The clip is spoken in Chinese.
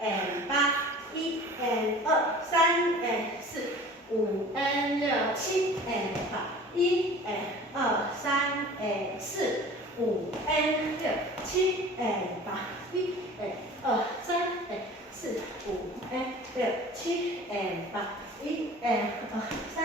and 8， 1 and 2 3 and 4 5 and 6 7 and 8， 1 and 2 3 and 4 5 and 6 7 and 8， 1 and 2 3 and 4 5 and 6 7 and 8， 1 and 2